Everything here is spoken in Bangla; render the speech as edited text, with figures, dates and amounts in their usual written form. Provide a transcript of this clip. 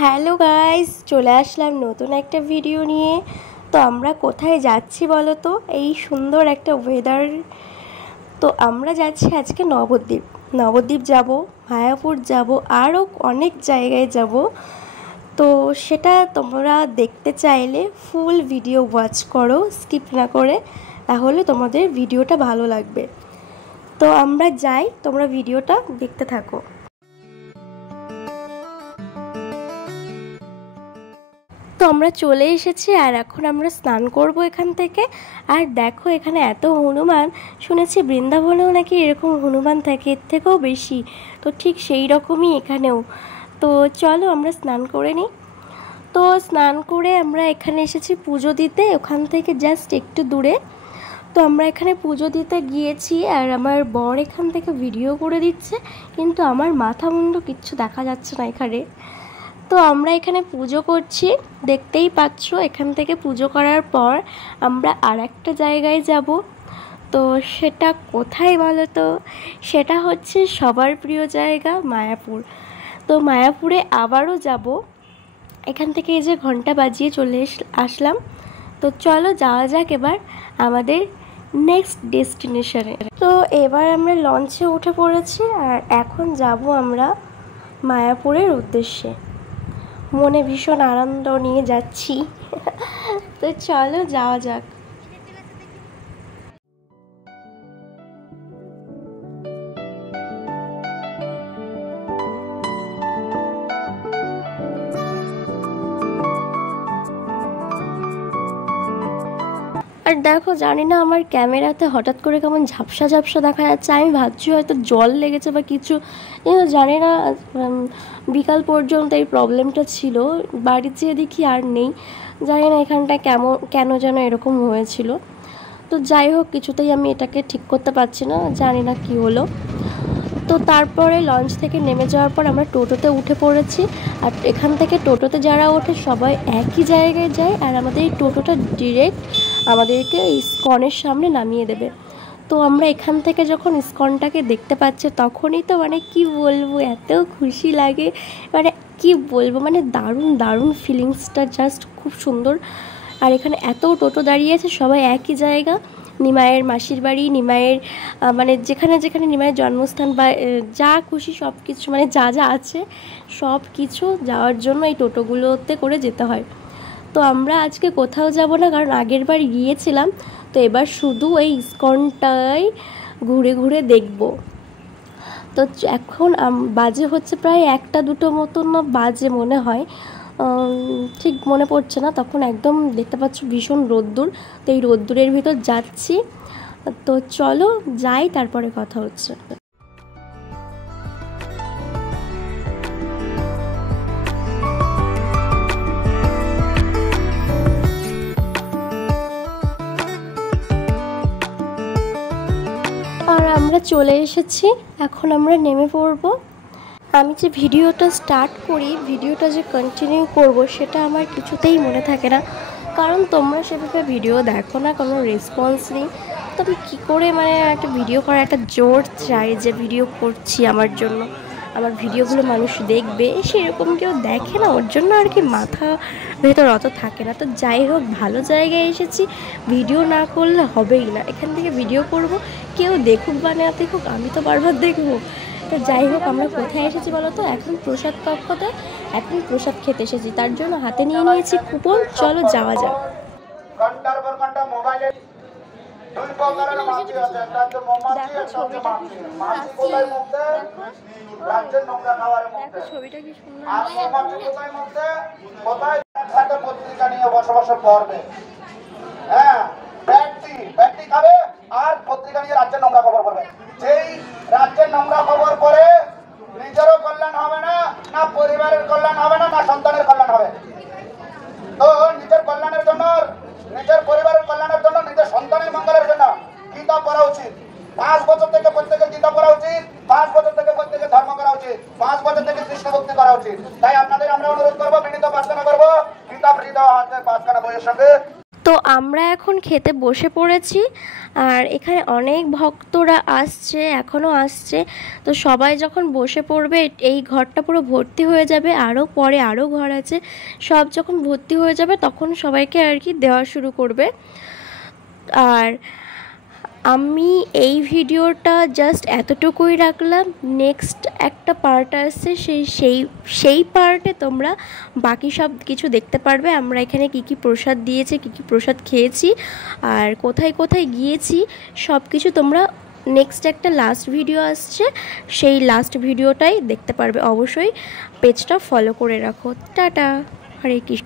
হ্যালো গাইস, চলে আসলাম নতুন একটা ভিডিও নিয়ে। তো আমরা কোথায় যাচ্ছি বলো তো? এই সুন্দর একটা ওয়েদার। তো আমরা যাচ্ছি আজকে নবদ্বীপ। নবদ্বীপ যাব, মায়াপুর যাব, আরও অনেক জায়গায় যাব। তো সেটা তোমরা দেখতে চাইলে ফুল ভিডিও ওয়াচ করো, স্কিপ না করে, তাহলে তোমাদের ভিডিওটা ভালো লাগবে। তো আমরা যাই, তোমরা ভিডিওটা দেখতে থাকো। তো আমরা চলে এসেছি আর এখন আমরা স্নান করব এখান থেকে। আর দেখো এখানে এত হনুমান, শুনেছি বৃন্দাবনেও নাকি এরকম হনুমান থাকে, এর থেকেও বেশি। তো ঠিক সেই রকমই এখানেও। তো চলো আমরা স্নান করে নিই। তো স্নান করে আমরা এখানে এসেছি পুজো দিতে, ওখান থেকে জাস্ট একটু দূরে। তো আমরা এখানে পুজো দিতে গিয়েছি আর আমার বর এখান থেকে ভিডিও করে দিচ্ছে, কিন্তু আমার মাথা মুন্ডু কিচ্ছু দেখা যাচ্ছে না এখানে। তো আমরা এখানে পুজো করছি, দেখতেই পাচ্ছ। এখান থেকে পুজো করার পর আমরা আর একটা জায়গায় যাব। তো সেটা কোথায় বলো তো? সেটা হচ্ছে সবার প্রিয় জায়গা মায়াপুর। তো মায়াপুরে আবারও যাব। এখান থেকে এই যে ঘন্টা বাজিয়ে চলে আসলাম। তো চলো যাওয়া যাক এবার আমাদের নেক্সট ডেস্টিনেশনে। তো এবার আমরা লঞ্চে উঠে পড়েছি আর এখন যাব আমরা মায়াপুরের উদ্দেশ্যে। মনে ভীষণ আনন্দ নিয়ে যাচ্ছি। তো চলো যাওয়া যাক। আর দেখো, জানি না আমার ক্যামেরাতে হঠাৎ করে কেমন ঝাপসা ঝাপসা দেখা যাচ্ছে। আমি ভাবছি হয়তো জল লেগেছে বা কিছু, কিন্তু জানি না। বিকাল পর্যন্ত এই প্রবলেমটা ছিল, বাড়ি যেয়ে দেখি আর নেই। জানি না এখানটা কেন যেন এরকম হয়েছিল। তো যাই হোক, কিছুতেই আমি এটাকে ঠিক করতে পারছি না, জানি না কি হলো। তো তারপরে লঞ্চ থেকে নেমে যাওয়ার পর আমরা টোটোতে উঠে পড়েছি। আর এখান থেকে টোটোতে যারা ওঠে সবাই একই জায়গায় যায়, আর আমাদের এই টোটোটা ডিরেক্ট আমাদেরকে ইসকনের সামনে নামিয়ে দেবে। তো আমরা এখান থেকে যখন ইসকনটাকে দেখতে পাচ্ছি, তখনই তো মানে কি বলবো, এত খুশি লাগে। মানে কি বলবো, মানে দারুণ দারুণ ফিলিংসটা, জাস্ট খুব সুন্দর। আর এখানে এত টোটো দাঁড়িয়ে আছে, সবাই একই জায়গা, নিমাইয়ের মাসির বাড়ি, নিমাইয়ের মানে যেখানে যেখানে নিমাইয়ের জন্মস্থান বা যা খুশি সব কিছু, মানে যা যা আছে সব কিছু যাওয়ার জন্য এই টোটোগুলোতে করে যেতে হয়। তো আমরা আজকে কোথাও যাব না, কারণ আগের বার গিয়েছিলাম। তো এবার শুধু এই ইসকনটাই ঘুরে ঘুরে দেখব। তো এখন বাজে হচ্ছে প্রায় 1টা 2টো মতন না বাজে মনে হয়, ঠিক মনে পড়ছে না। তখন একদম দেখতে পাচ্ছ ভীষণ রোদ্দুর। তো এই রোদ্দুরের ভিতর যাচ্ছি। তো চলো যাই, তারপরে কথা হচ্ছে। আর আমরা চলে এসেছি, এখন আমরা নেমে পড়বো। আমি যে ভিডিওটা স্টার্ট করি, ভিডিওটা যে কন্টিনিউ করব, সেটা আমার কিছুতেই মনে থাকে না, কারণ তোমরা সেভাবে ভিডিও দেখো না, কোনো রেসপন্স নেই। তবে কী করে মানে একটা ভিডিও করার একটা জোর চাই যে ভিডিও করছি, আমার জন্য আমার ভিডিওগুলো মানুষ দেখবে, সেরকম কেউ দেখে না। ওর জন্য আর কি মাথা ভেতর অত থাকে না। তো যাই হোক, ভালো জায়গায় এসেছি, ভিডিও না করলে হবেই না। এখান থেকে ভিডিও করব, কেউ দেখুক বা না দেখুক, আমি তো বারবার দেখবো। তো যাই হোক, আমরা কোথায় এসেছি বলো তো? এখন প্রসাদ কক্ষতে, এখন প্রসাদ খেতে এসেছি। তার জন্য হাতে নিয়ে নিয়েছি কুপন। চলো যাওয়া যাক। ছবিটা কি সুন্দর। হ্যাঁ, ব্যক্তি খাবে আর পত্রিকা নিয়ে রাজ্যের নোংরা খবর করবে। যেই রাজ্যের নোংরা খবর করে নিজেরও কল্যাণ হবে না, না পরিবারের কল্যাণ হবে না, না সন্তানের কল্যাণ হবে। তো নিজের কল্যাণের জন্য, নিজের পরিবারের কল্যাণের জন্য, নিজের সন্তানের মঙ্গলের জন্য গীতা পড়া উচিত। 5 বছর থেকে প্রত্যেকের গীতা পড়া উচিত, 5 বছর থেকে প্রত্যেকের ধর্ম করা উচিত, 5 বছর থেকে কৃষ্ণ ভক্তি করা উচিত। তাই আপনাদের আমরা অনুরোধ করবো, বিনীত প্রার্থনা করবো, গীতা ফ্রি দেওয়া হচ্ছে 5খানা বইয়ের সঙ্গে। তো আমরা এখন খেতে বসে পড়েছি, আর এখানে অনেক ভক্তরা আসছে, এখনও আসছে। তো সবাই যখন বসে পড়বে এই ঘরটা পুরো ভর্তি হয়ে যাবে, আরও পরে আরও ঘর আছে, সব যখন ভর্তি হয়ে যাবে তখন সবাইকে আর কি দেওয়া শুরু করবে। আর আমি এই ভিডিওটা জাস্ট এতটুকুই রাখলাম। নেক্সট একটা পার্ট আসছে, সেই পার্টে তোমরা বাকি সব কিছু দেখতে পারবে। আমরা এখানে কি কি প্রসাদ দিয়েছি, কি কি প্রসাদ খেয়েছি, আর কোথায় কোথায় গিয়েছি, সব কিছু তোমরা নেক্সট একটা লাস্ট ভিডিও আসছে, সেই লাস্ট ভিডিওটাই দেখতে পারবে। অবশ্যই পেজটা ফলো করে রাখো। টাটা, হরে কৃষ্ণ।